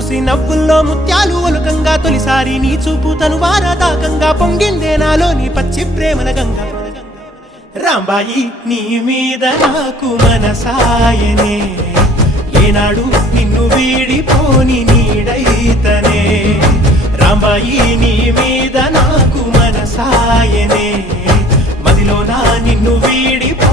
చూసి నవ్వుల్లో ముత్యాలు ఒలుకంగా తొలిసారి నీ చూపు తను వారదాకంగా పొంగిందే నాలోని పచ్చి ప్రేమల గంగా రాంబాయి నీ మీద నాకు మనసాయనే ఏనాడు నిన్ను వీడిపోని నీడైతనే రాంబాయి నీ మీద నాకు మనసాయనే మదిలో నా నిన్ను వీడిపో